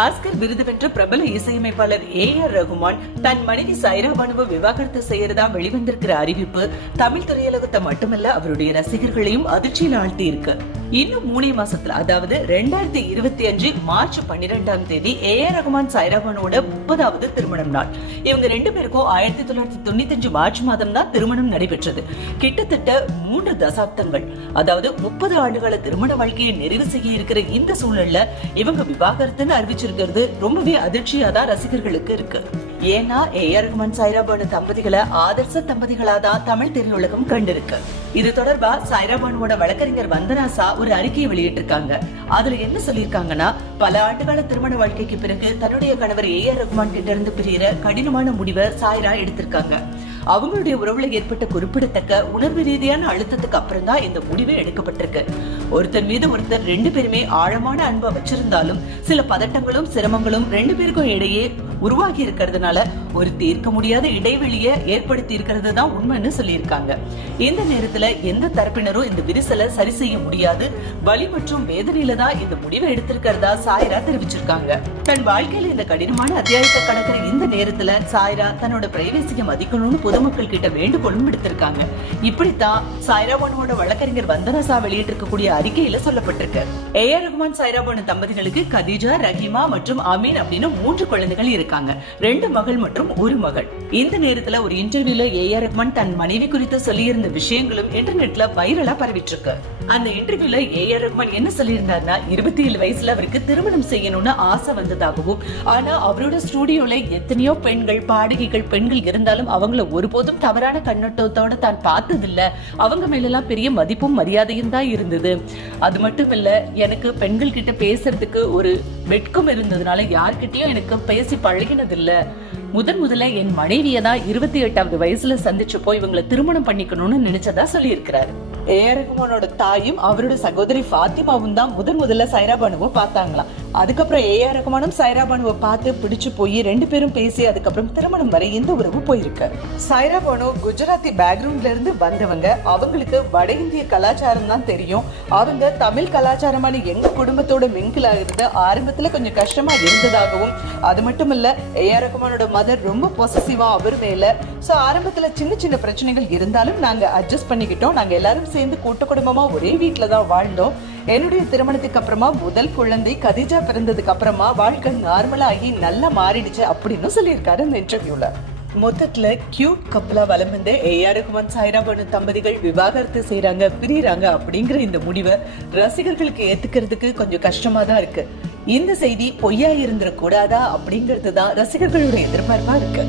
Oscar விருது வென்ற பிரபல இசையமைப்பாளர் ஏ ஆர் ரகுமான் தன் மனைவி சைரா பானுவை விவாகரத்து செய்யறதா வெளிவந்திருக்கிற அறிவிப்பு தமிழ் திரையுலகத்தை மட்டுமல்ல அவருடைய ரசிகர்களையும் அதிர்ச்சியில் ஆழ்த்தி இருக்கு இன்னும் மூணே மாசத்துல அதாவது ரெண்டாயிரத்தி இருபத்தி அஞ்சு மார்ச் பன்னிரெண்டாம் தேதி ஏ ஆர் ரகுமான் சைரா முப்பதாவது திருமணம் நாள். இவங்க ரெண்டு பேருக்கும் ஆயிரத்தி தொள்ளாயிரத்தி தொண்ணூத்தி அஞ்சு மார்ச் மாதம் தான் திருமணம் நடைபெற்றது. கிட்டத்தட்ட மூன்று தசாப்தங்கள் அதாவது முப்பது ஆண்டுகள திருமண வாழ்க்கையை நிறைவு செய்ய இருக்கிற இந்த சூழல்ல இவங்க விவாகரத்துன்னு அறிவிச்சிருக்கிறது ரொம்பவே அதிர்ச்சியா தான் ரசிகர்களுக்கு இருக்கு. ஏன்னா ஏ ஆர் ரஹ்மான் சாய்ராபானு தம்பதிகளை ஆதர்ச தம்பதிகளா தான் தமிழ் திரையுலகம் கண்டிருக்கு. இது தொடர்பா சாய்ராபானுவோட வழக்கறிஞர் வந்தனாசா ஒரு அறிக்கையை வெளியிட்டிருக்காங்க. அதுல என்ன சொல்லியிருக்காங்கன்னா பல ஆண்டுகால திருமண வாழ்க்கைக்கு பிறகு தன்னுடைய கணவர் ஏ ஆர் ரஹ்மான் கிட்ட இருந்து பிரியற கடினமான முடிவை சாய்ரா எடுத்திருக்காங்க. அவங்களுடைய உறவுல ஏற்பட்ட குறிப்பிடத்தக்க உணர்வு ரீதியான அழுத்தத்துக்கு அப்புறம் தான் இந்த முடிவே எடுக்கப்பட்டிருக்கு. ஒருத்தர் மீது ஒருத்தர் ரெண்டு பேருமே ஆழமான அன்பை வச்சிருந்தாலும் சில பதட்டங்களும் சிரமங்களும் ரெண்டு பேருக்கும் இடையே உருவாகி இருக்கிறதுனால ஒரு தீர்க்க முடியாத இடைவெளியை ஏற்படுத்தி இருக்கிறது தான் உண்மைன்னு சொல்லியிருக்காங்க. இந்த நேரத்துல எந்த தரப்பினரும் இந்த விரிசலை சரி செய்ய முடியாது. வலி மற்றும் வேதனையில தான் இந்த முடிவை எடுத்திருக்கிறதா சாய்ரா தெரிவிச்சிருக்காங்க. தன் வாழ்க்கையில இந்த கடினமான அத்தியாயத்தை கடக்கிற இந்த நேரத்துல சாய்ரா தன்னோட பிரைவேசியை மதிக்கணும்னு பொதுமக்கள் கிட்ட வேண்டுகோளும் எடுத்திருக்காங்க இப்படித்தான் சாய்ரா பானுவோட வழக்கறிஞர் வந்தனசா வெளியிட்டிருக்கக்கூடிய அறிக்கையில சொல்லப்பட்டிருக்கு. ஏ ஆர் ரஹ்மான் சாய்ரா பானு தம்பதிகளுக்கு கதீஜா ரஹிமா மற்றும் அமீன் அப்படின்னு மூன்று குழந்தைகள் இருக்காங்க. ரெண்டு மகள் மற்றும் ஒரு மகள். இந்த நேரத்துல ஒரு இன்டர்வியூல ஏ ரஹ்மான் தன் மனைவி குறித்து சொல்லியிருந்த விஷயங்களும் இன்டர்நெட்ல வைரலா பரவிட்டு இருக்கு. அந்த இன்டர்வியூல ஏ ஆர் ரஹ்மான் என்ன சொல்லியிருந்தாருன்னா இருபத்தி ஏழு வயசுல அவருக்கு திருமணம் செய்யணும்னு ஆசை வந்ததாகவும் ஆனா அவரோட ஸ்டுடியோல எத்தனையோ பெண்கள் பாடகிகள் பெண்கள் இருந்தாலும் அவங்கள ஒருபோதும் தவறான கண்ணோட்டத்தோட தான் பார்த்ததில்ல. அவங்க மேலெல்லாம் பெரிய மதிப்பும் மரியாதையும் தான் இருந்தது. அது மட்டும் இல்ல எனக்கு பெண்கள் கிட்ட பேசுறதுக்கு ஒரு வெட்கம் இருந்ததுனால யார்கிட்டயும் எனக்கு பேசி பழகினதில்ல. முதன் முதல்ல என் மனைவியை தான் இருபத்தி எட்டாவது வயசுல சந்திச்சப்போ இவங்களை திருமணம் பண்ணிக்கணும்னு நினைச்சதா சொல்லியிருக்கிறாரு. ஏஆர்ஹமானோட தாயும் அவரோட சகோதரி ஃபாத்திமாவும் தான் முதன் முதல்ல சைராபானுவை பார்த்தாங்களாம். அதுக்கப்புறம் ஏஆர் ரகுமானும் சைரா சைராபானுவை பார்த்து பிடிச்சு போய் ரெண்டு பேரும் பேசி அதுக்கப்புறம் திருமணம் வரை இந்த உறவு போயிருக்கு. சைராபானு குஜராத்தி பேக்ரவுண்ட்ல இருந்து வந்தவங்க அவங்களுக்கு வட இந்திய கலாச்சாரம் தான் தெரியும். அவங்க தமிழ் கலாச்சாரமான எங்க குடும்பத்தோட மிங்கில் ஆகிறது ஆரம்பத்துல கொஞ்சம் கஷ்டமா இருந்ததாகவும் அது மட்டும் இல்ல ஏஆர் ரகுமானோட மதர் ரொம்ப பொசசிவா அவர் மேல ஸோ ஆரம்பத்துல சின்ன சின்ன பிரச்சனைகள் இருந்தாலும் நாங்க அட்ஜஸ்ட் பண்ணிக்கிட்டோம். நாங்க எல்லாரும் சேர்ந்து கூட்டு குடும்பமா ஒரே வீட்டில் தான் வாழ்ந்தோம். என்னுடைய திருமணத்துக்கு அப்புறமா முதல் குழந்தை கதிஜா பிறந்ததுக்கு அப்புறமா வாழ்க்கை நார்மலாகி நல்லா மாறிடுச்சு அப்படின்னு சொல்லியிருக்காரு அந்த இன்டர்வியூல மொத்தத்துல கியூட் கப்பலா வலம் வந்த ஏஆர் ரகுமான் சாய்ரா பனு தம்பதிகள் விவாகரத்து செய்யறாங்க பிரியறாங்க அப்படிங்கிற இந்த முடிவை ரசிகர்களுக்கு ஏத்துக்கிறதுக்கு கொஞ்சம் கஷ்டமா தான் இருக்கு. இந்த செய்தி பொய்யா இருந்துடக்கூடாதா அப்படிங்கிறது தான் ரசிகர்களோட எதிர்பார்ப்பா இருக்கு.